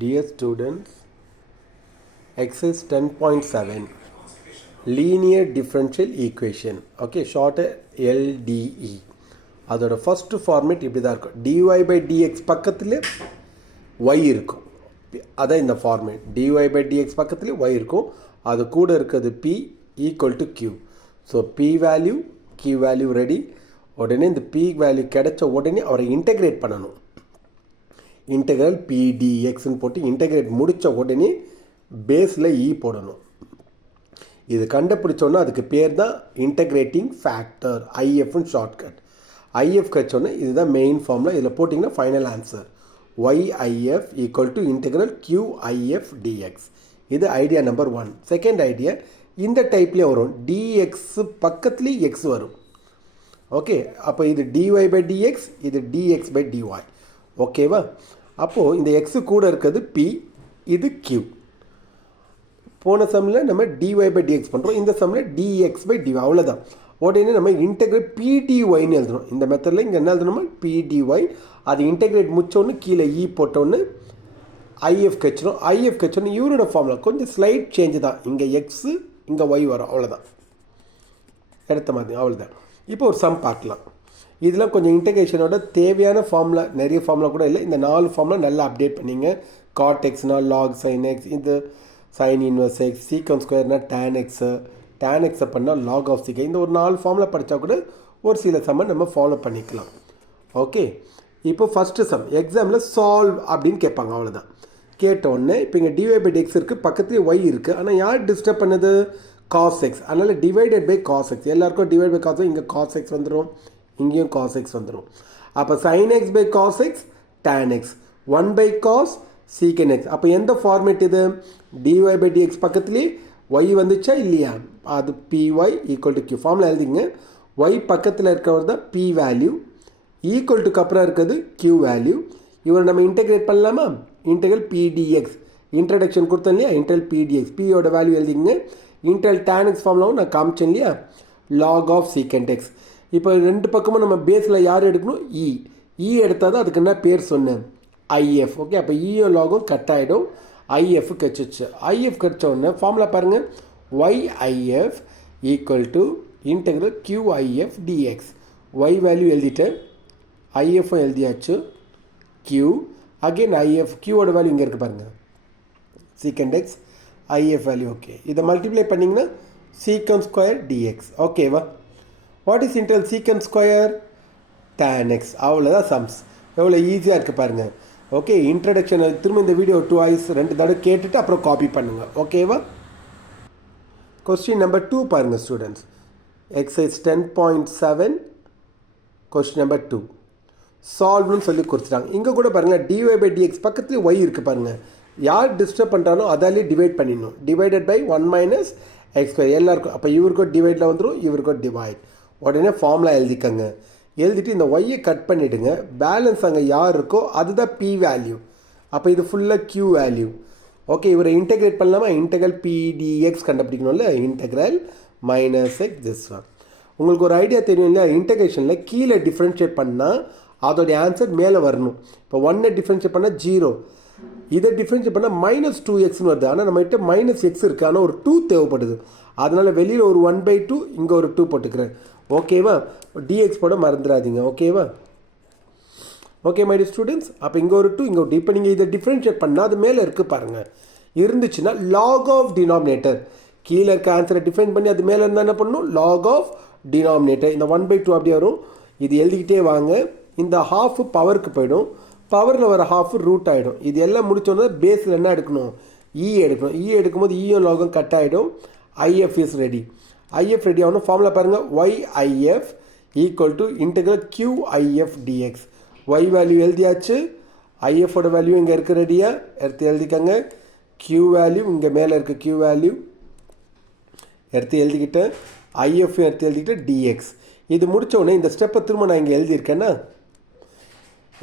Dear students, exercise 10.7 linear differential equation. Okay, short LDE. அதோட first format இப்படி தான் இருக்கும். dy by dx பக்கத்தில் y இருக்கும். அதான் இந்த ஃபார்மேட். dy by dx பக்கத்தில் y இருக்கும். அது கூட இருக்கிறது p equal to q. So p value q value ready. உடனே இந்த p வேல்யூ கிடைச்ச உடனே அவரை இன்டெகிரேட் பண்ணணும். இன்டெக்ரல் pdxன்னு போட்டு இன்டெகிரேட் முடித்த உடனே பேஸில் இ போடணும். இது கண்டுபிடிச்சோன்னா அதுக்கு பேர் தான் இன்டெகிரேட்டிங் ஃபேக்டர், ஐஎஃப்னு ஷார்ட்கட். ஐஎஃப் கச்சோன்னா இதுதான் மெயின் ஃபார்முலா. இதில் போட்டிங்கன்னா final answer YIF equal to integral QIF dx. இது ஐடியா நம்பர் 1. செகண்ட் ஐடியா இந்த டைப்லேயே வரும். dx பக்கத்துலேயே x வரும். ஓகே, அப்போ இது dy by dx, இது dx by dy. ஓகேவா? அப்போது இந்த எக்ஸு கூட இருக்கிறது p, இது q. போன சம்மில் நம்ம dy by dx பண்ணுறோம், இந்த சம்மில் dx by dy. அவ்வளோதான். உடனே நம்ம இன்டெகிரேட் pdyன்னு எழுதணும். இந்த மெத்தடில் இங்கே என்ன எழுதணுமா? pdy. அது இன்டெகிரேட் முடிச்சோன்னு கீழே இ போட்டோன்னு ஐஎஃப் கச்சிடும். ஐஎஃப் கச்சோன்னு இவரோட ஃபார்முலா கொஞ்சம் ஸ்லைட் சேஞ்சு தான். இங்கே எக்ஸு இங்கே ஒய் வரும், அவ்வளோதான். எடுத்த மாதிரி அவ்வளோதான். இப்போ ஒரு சம் பார்க்கலாம். இதெல்லாம் கொஞ்சம் இன்டெகிரேஷனோட தேவையான ஃபார்முலா, நிறைய ஃபார்முலா கூட இல்லை. இந்த 4 ஃபார்முலா நல்லா அப்டேட் பண்ணிங்க. காட் எக்ஸ்னா லாக் சைன் எக்ஸ், இது சைன் இன்வர்ஸ் எக்ஸ், சீக்கன் ஸ்கொயர்னா டேன் எக்ஸு, டேன் எக்ஸை பண்ணால் லாக் ஆஃப் சீக்கன். இந்த ஒரு 4 ஃபார்முலா படித்தா கூட ஒரு சில சம்மை நம்ம ஃபாலோ பண்ணிக்கலாம். ஓகே, இப்போ ஃபஸ்ட்டு சம் எக்ஸாமில் சால்வ் அப்படின்னு கேட்பாங்க, அவ்வளோதான். கேட்டோடனே இப்போ இங்கே டிவை பை எக்ஸ் இருக்குது, பக்கத்துலேயே ஒய் இருக்குது. ஆனால் யார் டிஸ்டர்ப் பண்ணது? Cos x. அதனால் டிவைடட் பை காஸ் எக்ஸ். எல்லாருக்கும் டிவைட் பை காஸ், இங்கே காஸ் எக்ஸ் வந்துடும், இங்கேயும் காஸ் எக்ஸ் வந்துடும். அப்போ sin x by cos x tan x, 1 by cos secant x. அப்போ எந்த ஃபார்மேட் இது? டிஒய் பை டிஎக்ஸ் பக்கத்துலேயே ஒய் வந்துச்சா இல்லையா? அது PY equal to Q. Formula எழுதிங்க. ஒய் பக்கத்தில் இருக்கிறவர் தான் பி வேல்யூ, ஈக்குவல் டுக்கு அப்புறம் இருக்கிறது கியூ வேல்யூ. இவரை நம்ம இன்டெகிரேட் பண்ணலாமா? இன்டெகிரல் பிடிஎக்ஸ் இன்ட்ரடக்ஷன் கொடுத்தேன் இல்லையா? இன்டெகிரல் பிடிஎக்ஸ், பியோட வேல்யூ எழுதிங்க. இன்டெகிரல் டேன் எக்ஸ் ஃபார்முலாவும் நான் காமிச்சேன் இல்லையா? Log of secant x. இப்போ ரெண்டு பக்கமும் நம்ம பேஸில் யார் எடுக்கணும்? இ எடுத்தால் தான் அதுக்கு என்ன பேர் சொன்னேன்? ஐஎஃப். ஓகே, அப்போ இயும் லாகும் கட் ஆகிடும். ஐஎஃப் கிடச்சிச்சு. ஐஎஃப் கிடச்ச உடனே ஃபார்முலா பாருங்கள். YIF equal to integral QIF dx. Y value எழுதிட்டேன், ஐஎஃப்பும் எழுதியாச்சு, Q அகெயின் ஐஎஃப். கியூவோட வேல்யூ இங்கே இருக்குது பாருங்கள், secant x, IF value. Okay, இதை மல்டிப்ளை பண்ணிங்கன்னா சீக்கன் ஸ்கொயர் டிஎக்ஸ். ஓகேவா? What is integral secant square? tan x. அவ்வளோதான் சம்ஸ். எவ்வளோ ஈஸியாக இருக்குது பாருங்கள். ஓகே, இன்ட்ரடக்ஷன் திரும்ப இந்த வீடியோ 2 தடவை கேட்டுட்டு அப்புறம் காப்பி பண்ணுங்கள். ஓகேவா? கொஸ்டின் நம்பர் 2 பாருங்கள் ஸ்டூடெண்ட்ஸ். எக்ஸசைஸ் 10.7 கொஸ்டின் நம்பர் 2 சால்வ்னு சொல்லி கொடுத்துட்டாங்க. இங்கே கூட பாருங்கள், dy by dx பக்கத்துலேயே ஒய் இருக்குது பாருங்கள். யார் டிஸ்டர்ப் பண்ணுறானோ அதாலே டிவைட் பண்ணிடணும். Divided by 1 minus x square எல்லாருக்கும். அப்போ இவருக்கும் டிவைடில் வந்துடும், இவருக்கும் டிவைட். உடனே ஃபார்முலா எழுதிக்கங்க. எழுதிட்டு இந்த ஒய்யை கட் பண்ணிவிடுங்க. பேலன்ஸ் அங்கே யார் இருக்கோ அதுதான் பி வேல்யூ. அப்போ இது ஃபுல்லாக கியூ வேல்யூ. ஓகே, இவரை இன்டெகிரேட் பண்ணலாமா? இன்டெகிரல் பிடிஎக்ஸ் கண்டுபிடிக்கணும்ல. Integral minus x this one. உங்களுக்கு ஒரு ஐடியா தெரியும் இல்லையா? இன்டெகிரேஷனில் கீழே டிஃப்ரென்ஷியேட் பண்ணால் அதோடைய ஆன்சர் மேலே வரணும். இப்போ 1 டிஃப்ரென்ஷியேட் பண்ணால் 0, இதை டிஃப்ரென்ஷியேட் பண்ணால் -2xன்னு வருது. ஆனால் நம்மகிட்ட -x இருக்குது, ஆனால் ஒரு 2 தேவைப்படுது. அதனால் வெளியில் ஒரு 1/2, இங்கே ஒரு 2 போட்டுக்கிறேன். ஓகேவா? dx போட மறந்துடாதீங்க. ஓகேவா? Okay my dear students. அப்போ இங்கே ஒரு 2, இங்கே ஒரு 2. இப்போ நீங்கள் இதை டிஃப்ரென்ஷியேட் பண்ணால் அது மேலே இருக்குது பாருங்கள். இருந்துச்சுன்னா லாக் ஆஃப் டினாமினேட்டர், கீழே இருக்க ஆன்சரை டிஃபைன் பண்ணி அது மேலே இருந்தால் என்ன பண்ணணும்? Log of denominator. இந்த 1/2 அப்படி வரும். இது எழுதிக்கிட்டே வாங்க. இந்த ஹாஃப் பவருக்கு போயிடும், பவரில் வர ஹாஃப் ரூட் ஆகிடும். இது எல்லாம் முடிச்சோன்னா பேஸில் என்ன எடுக்கணும்? எடுக்கணும். எடுக்கும்போது ஈயும் லாகும் கட் ஆகிடும். IF is ready. IF ready ஆகணும். ஃபார்முலா பாருங்கள். YIF equal to integral QIF dx. Y value எழுதியாச்சு, ஐஎஃபோட வேல்யூ இங்கே இருக்குது ரெடியாக, எடுத்து எழுதிக்கங்க. Q வேல்யூ இங்கே மேலே இருக்குது, Q வேல்யூ எடுத்து எழுதிக்கிட்டேன். ஐஎஃப் எடுத்து எழுதிக்கிட்டேன். dx. இது முடித்த உடனே இந்த ஸ்டெப்பை திரும்ப நான் இங்கே எழுதியிருக்கேன்னா,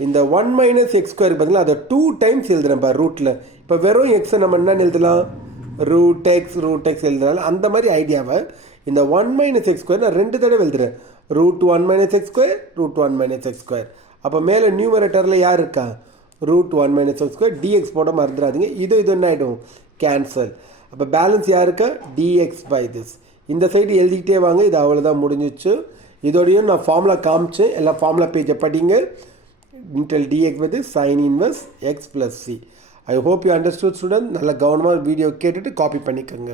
இந்த 1 மைனஸ் எக்ஸ் ஸ்கொயருக்கு பதிலாக அதை 2 டைம்ஸ் எழுதுகிறேன் பார் ரூட்டில். இப்போ வெறும் எக்ஸை நம்ம என்னென்னு எழுதலாம்? ரூட் எக்ஸ் எழுதுனால அந்த மாதிரி ஐடியாவை இந்த 1 மைனஸ் எக்ஸ் ஸ்கொயர் நான் 2 தடவை எழுதுறேன். Root 1 minus x square, root 1 minus x square. அப்போ மேலே நியூமரேட்டரில் யார் இருக்கா? Root 1 minus one square dx போட மறந்துடாதீங்க. இது என்ன ஆகிடும், கேன்சல். அப்போ பேலன்ஸ் யாருக்கு, டிஎக்ஸ் பை திஸ். இந்த சைடு எழுதிக்கிட்டே வாங்க, இது அவ்வளோதான் முடிஞ்சிச்சு. இதோடையும் நான் ஃபார்முலா காமிச்சேன், எல்லா ஃபார்முலா பேஜை படிங்க. Integral dx by this sine inverse x plus C. I hope you understood student. நல்ல கவனமாக வீடியோ கேட்டுட்டு காப்பி பண்ணிக்கோங்க.